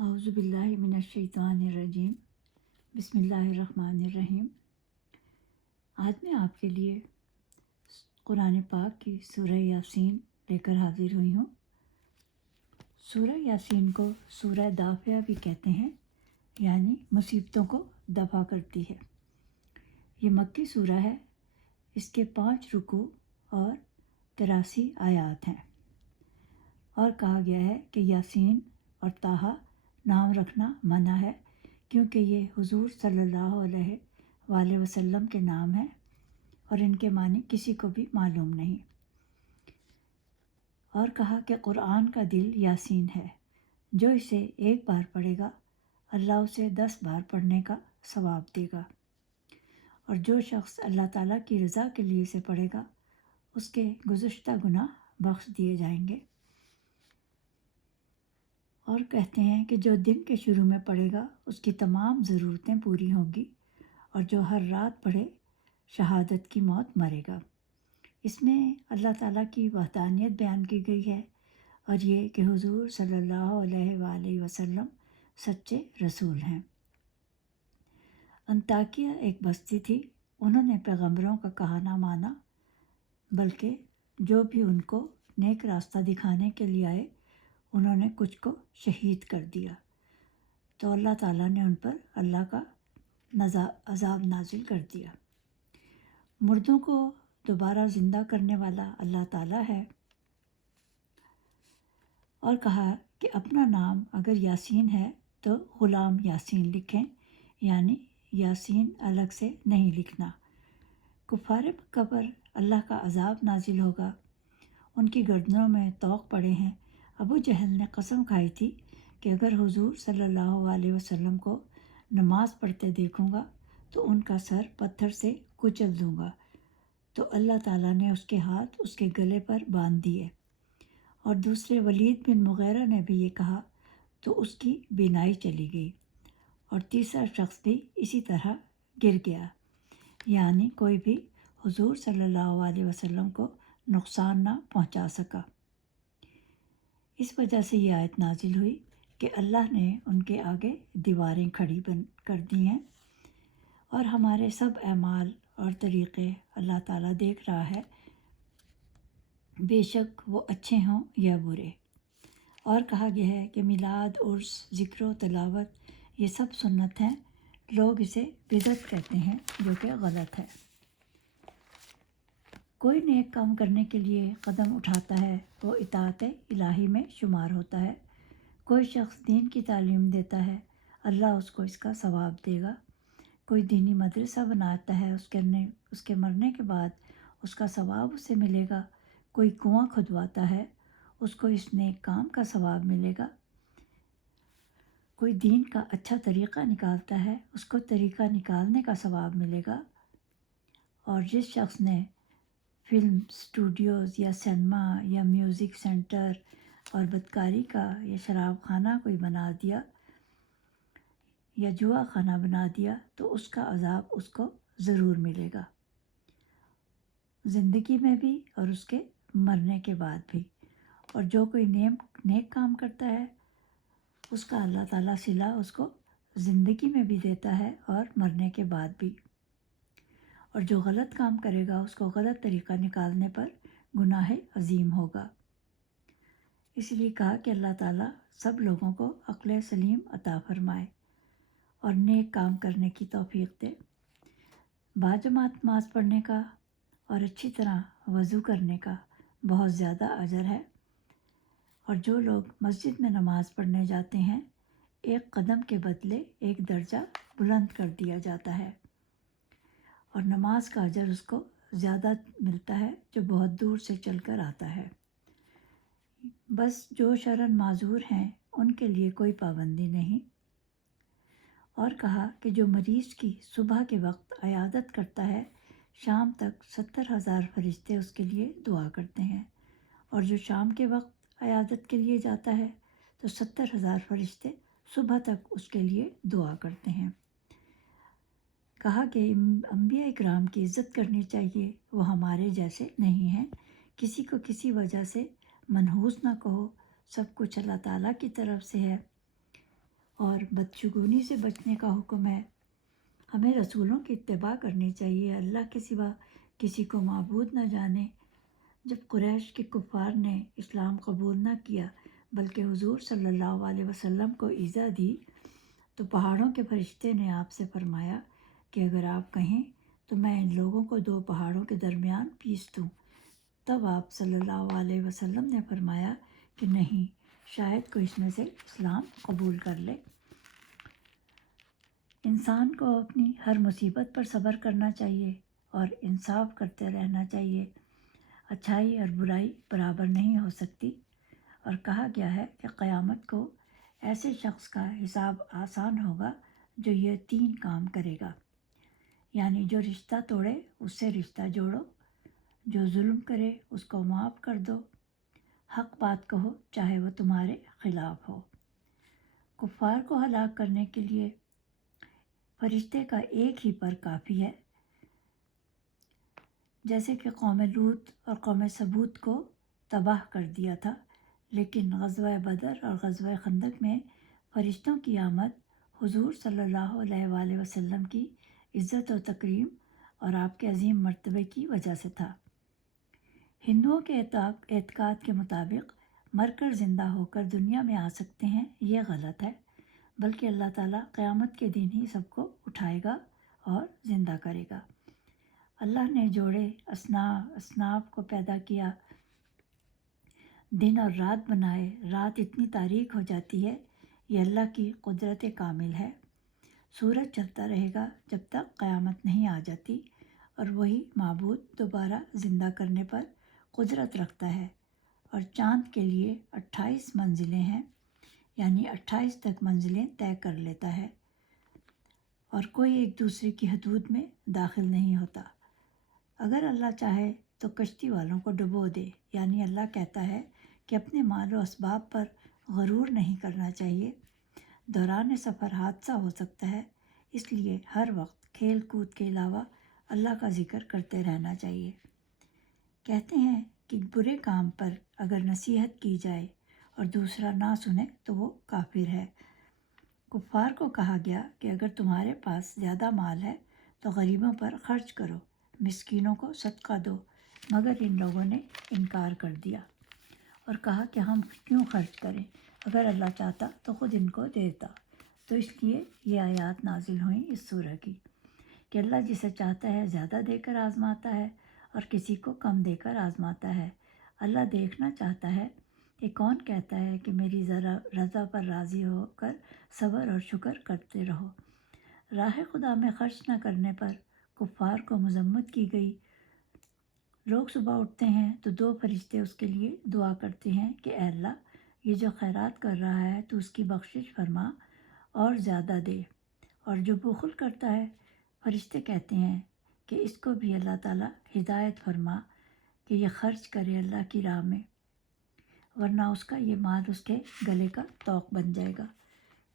اعوذ باللہ من الشیطان الرجیم بسم اللہ الرحمن الرحیم۔ آج میں آپ کے لیے قرآن پاک کی سورہ یاسین لے کر حاضر ہوئی ہوں۔ سورہ یاسین کو سورہ دافعہ بھی کہتے ہیں، یعنی مصیبتوں کو دفع کرتی ہے۔ یہ مکی سورہ ہے۔ اس کے 5 رکوع اور 83 آیات ہیں، اور کہا گیا ہے کہ یاسین اور طٰہٰ نام رکھنا منع ہے، کیونکہ یہ حضور صلی اللہ علیہ وآلہ وسلم کے نام ہیں اور ان کے معنی کسی کو بھی معلوم نہیں۔ اور کہا کہ قرآن کا دل یاسین ہے، جو اسے ایک بار پڑھے گا اللہ اسے 10 بار پڑھنے کا ثواب دے گا، اور جو شخص اللہ تعالیٰ کی رضا کے لیے اسے پڑھے گا اس کے گزشتہ گناہ بخش دیے جائیں گے۔ اور کہتے ہیں کہ جو دن کے شروع میں پڑھے گا اس کی تمام ضرورتیں پوری ہوں گی، اور جو ہر رات پڑھے شہادت کی موت مرے گا۔ اس میں اللہ تعالیٰ کی وحدانیت بیان کی گئی ہے، اور یہ کہ حضور صلی اللہ علیہ وآلہ وسلم سچے رسول ہیں۔ انطاکیہ ایک بستی تھی، انہوں نے پیغمبروں کا کہا نہ مانا، بلکہ جو بھی ان کو نیک راستہ دکھانے کے لیے آئے انہوں نے کچھ کو شہید کر دیا، تو اللہ تعالیٰ نے ان پر اللہ کا عذاب نازل کر دیا۔ مردوں کو دوبارہ زندہ کرنے والا اللہ تعالیٰ ہے، اور کہا کہ اپنا نام اگر یاسین ہے تو غلام یاسین لکھیں، یعنی یاسین الگ سے نہیں لکھنا۔ کفار مکہ پر اللہ کا عذاب نازل ہوگا، ان کی گردنوں میں طوق پڑے ہیں۔ ابو جہل نے قسم کھائی تھی کہ اگر حضور صلی اللہ علیہ وسلم کو نماز پڑھتے دیکھوں گا تو ان کا سر پتھر سے کچل دوں گا، تو اللہ تعالیٰ نے اس کے ہاتھ اس کے گلے پر باندھ دیے۔ اور دوسرے ولید بن مغیرہ نے بھی یہ کہا تو اس کی بینائی چلی گئی، اور تیسرا شخص بھی اسی طرح گر گیا، یعنی کوئی بھی حضور صلی اللہ علیہ وسلم کو نقصان نہ پہنچا سکا۔ اس وجہ سے یہ آیت نازل ہوئی کہ اللہ نے ان کے آگے دیواریں کھڑی کر دی ہیں، اور ہمارے سب اعمال اور طریقے اللہ تعالیٰ دیکھ رہا ہے، بے شک وہ اچھے ہوں یا برے۔ اور کہا گیا ہے کہ میلاد، عرس، ذکر و تلاوت یہ سب سنت ہیں، لوگ اسے بدعت کہتے ہیں جو کہ غلط ہے۔ کوئی نیک کام کرنے کے لیے قدم اٹھاتا ہے وہ اطاعت الہی میں شمار ہوتا ہے۔ کوئی شخص دین کی تعلیم دیتا ہے اللہ اس کو اس کا ثواب دے گا۔ کوئی دینی مدرسہ بناتا ہے اس کے مرنے کے بعد اس کا ثواب اسے ملے گا۔ کوئی کنواں کھدواتا ہے اس کو اس نیک کام کا ثواب ملے گا۔ کوئی دین کا اچھا طریقہ نکالتا ہے اس کو طریقہ نکالنے کا ثواب ملے گا۔ اور جس شخص نے فلم اسٹوڈیوز یا سینما یا میوزک سینٹر اور بدکاری کا یا شراب خانہ کوئی بنا دیا یا جوا خانہ بنا دیا تو اس کا عذاب اس کو ضرور ملے گا، زندگی میں بھی اور اس کے مرنے کے بعد بھی۔ اور جو کوئی نیک کام کرتا ہے اس کا اللہ تعالیٰ صلہ اس کو زندگی میں بھی دیتا ہے اور مرنے کے بعد بھی۔ اور جو غلط کام کرے گا اس کو غلط طریقہ نکالنے پر گناہ عظیم ہوگا۔ اس لیے کہا کہ اللہ تعالیٰ سب لوگوں کو عقل سلیم عطا فرمائے اور نیک کام کرنے کی توفیق دے۔ باجماعت نماز پڑھنے کا اور اچھی طرح وضو کرنے کا بہت زیادہ اجر ہے، اور جو لوگ مسجد میں نماز پڑھنے جاتے ہیں ایک قدم کے بدلے ایک درجہ بلند کر دیا جاتا ہے، اور نماز کا اجر اس کو زیادہ ملتا ہے جو بہت دور سے چل کر آتا ہے۔ بس جو شرعاً معذور ہیں ان کے لیے کوئی پابندی نہیں۔ اور کہا کہ جو مریض کی صبح کے وقت عیادت کرتا ہے شام تک 70,000 فرشتے اس کے لیے دعا کرتے ہیں، اور جو شام کے وقت عیادت کے لیے جاتا ہے تو 70,000 فرشتے صبح تک اس کے لیے دعا کرتے ہیں۔ کہا کہ انبیاء اکرام کی عزت کرنی چاہیے، وہ ہمارے جیسے نہیں ہیں، کسی کو کسی وجہ سے منحوس نہ کہو، سب کچھ اللہ تعالیٰ کی طرف سے ہے۔ اور بدشگونی سے بچنے کا حکم ہے۔ ہمیں رسولوں کی اتباع کرنی چاہیے، اللہ کے سوا کسی کو معبود نہ جانے۔ جب قریش کے کفار نے اسلام قبول نہ کیا بلکہ حضور صلی اللہ علیہ وسلم کو ایذا دی، تو پہاڑوں کے فرشتے نے آپ سے فرمایا کہ اگر آپ کہیں تو میں ان لوگوں کو 2 پہاڑوں کے درمیان پیس دوں۔ تب آپ صلی اللہ علیہ وسلم نے فرمایا کہ نہیں، شاید کوئی اس میں سے اسلام قبول کر لے۔ انسان کو اپنی ہر مصیبت پر صبر کرنا چاہیے اور انصاف کرتے رہنا چاہیے۔ اچھائی اور برائی برابر نہیں ہو سکتی، اور کہا گیا ہے کہ قیامت کو ایسے شخص کا حساب آسان ہوگا جو یہ 3 کام کرے گا، یعنی جو رشتہ توڑے اس سے رشتہ جوڑو، جو ظلم کرے اس کو معاف کر دو، حق بات کہو چاہے وہ تمہارے خلاف ہو۔ کفار کو ہلاک کرنے کے لیے فرشتے کا ایک ہی پر کافی ہے، جیسے کہ قوم لوط اور قوم ثمود کو تباہ کر دیا تھا، لیکن غزوہ بدر اور غزوہ خندق میں فرشتوں کی آمد حضور صلی اللہ علیہ وآلہ وسلم کی عزت و تکریم اور آپ کے عظیم مرتبے کی وجہ سے تھا۔ ہندوؤں کے اعتقاد کے مطابق مر کر زندہ ہو کر دنیا میں آ سکتے ہیں، یہ غلط ہے، بلکہ اللہ تعالیٰ قیامت کے دن ہی سب کو اٹھائے گا اور زندہ کرے گا۔ اللہ نے جوڑے اصناف کو پیدا کیا، دن اور رات بنائے، رات اتنی تاریک ہو جاتی ہے، یہ اللہ کی قدرت کامل ہے۔ سورج چلتا رہے گا جب تک قیامت نہیں آ جاتی، اور وہی معبود دوبارہ زندہ کرنے پر قدرت رکھتا ہے۔ اور چاند کے لیے 28 منزلیں ہیں، یعنی 28 تک منزلیں طے کر لیتا ہے، اور کوئی ایک دوسرے کی حدود میں داخل نہیں ہوتا۔ اگر اللہ چاہے تو کشتی والوں کو ڈبو دے، یعنی اللہ کہتا ہے کہ اپنے مال و اسباب پر غرور نہیں کرنا چاہیے۔ دوران سفر حادثہ ہو سکتا ہے، اس لیے ہر وقت کھیل کود کے علاوہ اللہ کا ذکر کرتے رہنا چاہیے۔ کہتے ہیں کہ برے کام پر اگر نصیحت کی جائے اور دوسرا نہ سنے تو وہ کافر ہے۔ کفار کو کہا گیا کہ اگر تمہارے پاس زیادہ مال ہے تو غریبوں پر خرچ کرو، مسکینوں کو صدقہ دو، مگر ان لوگوں نے انکار کر دیا اور کہا کہ ہم کیوں خرچ کریں، اگر اللہ چاہتا تو خود ان کو دیتا۔ تو اس لیے یہ آیات نازل ہوئیں اس سورہ کی کہ اللہ جسے چاہتا ہے زیادہ دے کر آزماتا ہے اور کسی کو کم دے کر آزماتا ہے۔ اللہ دیکھنا چاہتا ہے کہ کون کہتا ہے کہ میری ذرا رضا پر راضی ہو کر صبر اور شکر کرتے رہو۔ راہ خدا میں خرچ نہ کرنے پر کفار کو مذمت کی گئی۔ لوگ صبح اٹھتے ہیں تو 2 فرشتے اس کے لیے دعا کرتے ہیں کہ اے اللہ، یہ جو خیرات کر رہا ہے تو اس کی بخشش فرما اور زیادہ دے، اور جو بخل کرتا ہے فرشتے کہتے ہیں کہ اس کو بھی اللہ تعالیٰ ہدایت فرما کہ یہ خرچ کرے اللہ کی راہ میں، ورنہ اس کا یہ مال اس کے گلے کا طوق بن جائے گا۔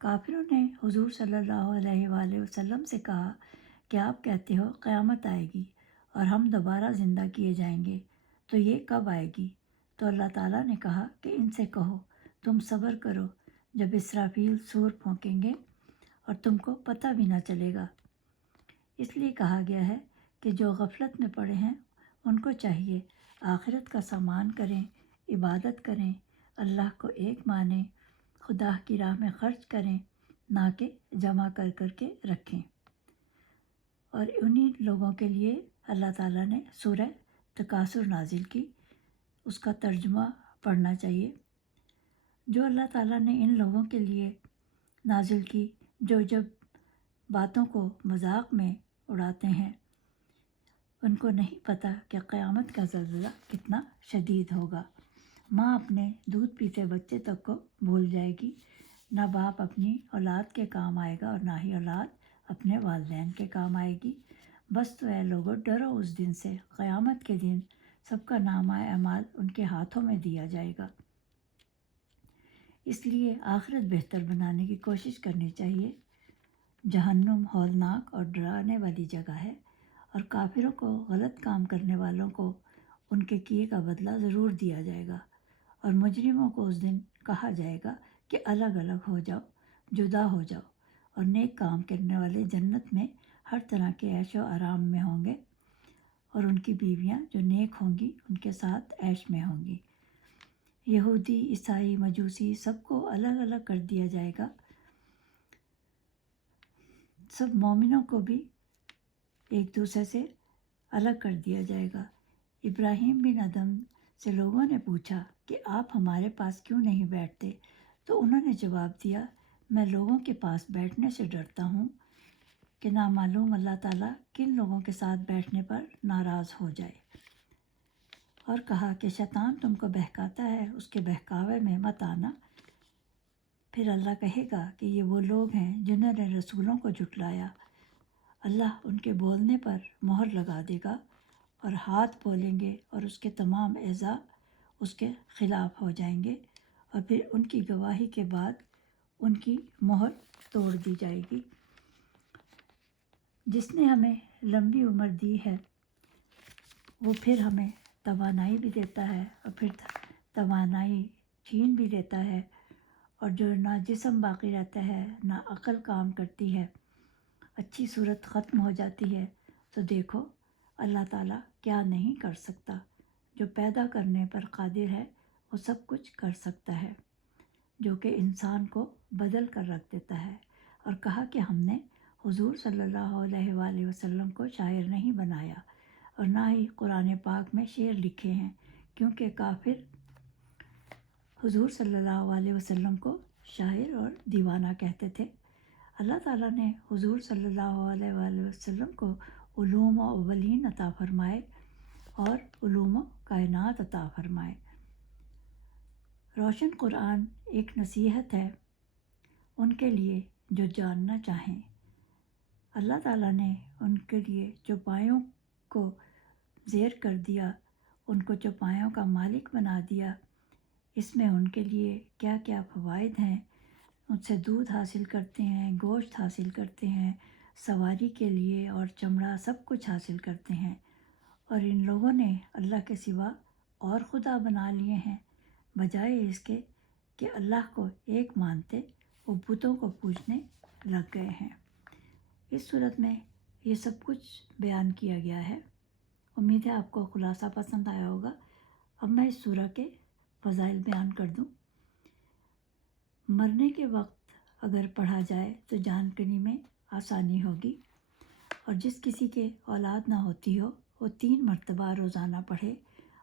کافروں نے حضور صلی اللہ علیہ وآلہ وسلم سے کہا کہ آپ کہتے ہو قیامت آئے گی اور ہم دوبارہ زندہ کیے جائیں گے، تو یہ کب آئے گی؟ تو اللہ تعالیٰ نے کہا کہ ان سے کہو تم صبر کرو، جب اسرافیل سور پھونکیں گے اور تم کو پتہ بھی نہ چلے گا۔ اس لیے کہا گیا ہے کہ جو غفلت میں پڑے ہیں ان کو چاہیے آخرت کا سامان کریں، عبادت کریں، اللہ کو ایک مانیں، خدا کی راہ میں خرچ کریں، نہ کہ جمع کر کر کے رکھیں۔ اور انہی لوگوں کے لیے اللہ تعالیٰ نے سورہ تکاثر نازل کی، اس کا ترجمہ پڑھنا چاہیے، جو اللہ تعالیٰ نے ان لوگوں کے لیے نازل کی جو جب باتوں کو مذاق میں اڑاتے ہیں، ان کو نہیں پتہ کہ قیامت کا زلزلہ کتنا شدید ہوگا۔ ماں اپنے دودھ پیتے بچے تک کو بھول جائے گی، نہ باپ اپنی اولاد کے کام آئے گا اور نہ ہی اولاد اپنے والدین کے کام آئے گی۔ بس تو اے لوگو ڈرو اس دن سے، قیامت کے دن سب کا نامہ اعمال ان کے ہاتھوں میں دیا جائے گا۔ اس لیے آخرت بہتر بنانے کی کوشش کرنی چاہیے۔ جہنم ہولناک اور ڈرانے والی جگہ ہے، اور کافروں کو، غلط کام کرنے والوں کو ان کے کیے کا بدلہ ضرور دیا جائے گا، اور مجرموں کو اس دن کہا جائے گا کہ الگ الگ ہو جاؤ، جدا ہو جاؤ، اور نیک کام کرنے والے جنت میں ہر طرح کے عیش و آرام میں ہوں گے، اور ان کی بیویاں جو نیک ہوں گی ان کے ساتھ عیش میں ہوں گی۔ یہودی، عیسائی، مجوسی سب کو الگ الگ کر دیا جائے گا، سب مومنوں کو بھی ایک دوسرے سے الگ کر دیا جائے گا۔ ابراہیم بن ادم سے لوگوں نے پوچھا کہ آپ ہمارے پاس کیوں نہیں بیٹھتے؟ تو انہوں نے جواب دیا، میں لوگوں کے پاس بیٹھنے سے ڈرتا ہوں کہ نامعلوم اللہ تعالیٰ کن لوگوں کے ساتھ بیٹھنے پر ناراض ہو جائے۔ اور کہا کہ شیطان تم کو بہکاتا ہے، اس کے بہکاوے میں مت آنا۔ پھر اللہ کہے گا کہ یہ وہ لوگ ہیں جنہوں نے رسولوں کو جھٹلایا، اللہ ان کے بولنے پر مہر لگا دے گا، اور ہاتھ بولیں گے اور اس کے تمام اعضاء اس کے خلاف ہو جائیں گے، اور پھر ان کی گواہی کے بعد ان کی مہر توڑ دی جائے گی۔ جس نے ہمیں لمبی عمر دی ہے وہ پھر ہمیں توانائی بھی دیتا ہے، اور پھر توانائی چھین بھی لیتا ہے، اور جو نہ جسم باقی رہتا ہے نہ عقل کام کرتی ہے، اچھی صورت ختم ہو جاتی ہے، تو دیکھو اللہ تعالیٰ کیا نہیں کر سکتا۔ جو پیدا کرنے پر قادر ہے وہ سب کچھ کر سکتا ہے، جو کہ انسان کو بدل کر رکھ دیتا ہے۔ اور کہا کہ ہم نے حضور صلی اللہ علیہ وآلہ وسلم کو شاعر نہیں بنایا، اور نہ ہی قرآن پاک میں شعر لکھے ہیں، کیونکہ کافر حضور صلی اللہ علیہ وسلم کو شاعر اور دیوانہ کہتے تھے۔ اللہ تعالیٰ نے حضور صلی اللہ علیہ وآلہ وسلم کو علوم و اولین عطا فرمائے اور علوم و کائنات عطا فرمائے۔ روشن قرآن ایک نصیحت ہے ان کے لیے جو جاننا چاہیں۔ اللہ تعالیٰ نے ان کے لیے چوپایوں کو زیر کر دیا، ان کو چوپایوں کا مالک بنا دیا۔ اس میں ان کے لیے کیا کیا فوائد ہیں، ان سے دودھ حاصل کرتے ہیں، گوشت حاصل کرتے ہیں، سواری کے لیے اور چمڑا سب کچھ حاصل کرتے ہیں۔ اور ان لوگوں نے اللہ کے سوا اور خدا بنا لیے ہیں، بجائے اس کے کہ اللہ کو ایک مانتے وہ بتوں کو پوجنے لگ گئے ہیں۔ اس صورت میں یہ سب کچھ بیان کیا گیا ہے۔ امید ہے آپ کو خلاصہ پسند آیا ہوگا۔ اب میں اس سورہ کے فضائل بیان کر دوں۔ مرنے کے وقت اگر پڑھا جائے تو جان کنی میں آسانی ہوگی، اور جس کسی کے اولاد نہ ہوتی ہو وہ 3 مرتبہ روزانہ پڑھے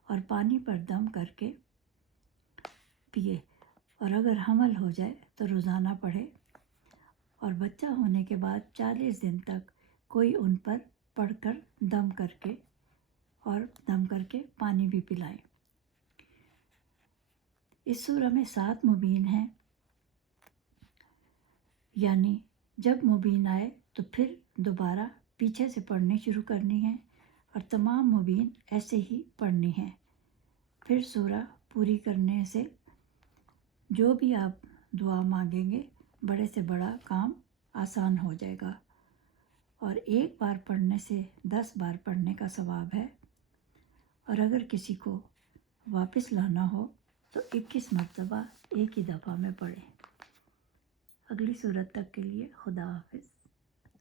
اور پانی پر دم کر کے پیے، اور اگر حمل ہو جائے تو روزانہ پڑھے، اور بچہ ہونے کے بعد 40 دن تک کوئی ان پر پڑھ کر دم کر کے پانی بھی پلائے۔ اس سورہ میں 7 مبین ہیں، یعنی جب مبین آئے تو پھر دوبارہ پیچھے سے پڑھنی شروع کرنی ہے، اور تمام مبین ایسے ہی پڑھنی ہے۔ پھر سورہ پوری کرنے سے جو بھی آپ دعا مانگیں گے بڑے سے بڑا کام آسان ہو جائے گا، اور ایک بار پڑھنے سے 10 بار پڑھنے کا ثواب ہے، اور اگر کسی کو واپس لانا ہو تو 21 مرتبہ ایک ہی دفعہ میں پڑھیں۔ اگلی صورت تک کے لیے خدا حافظ۔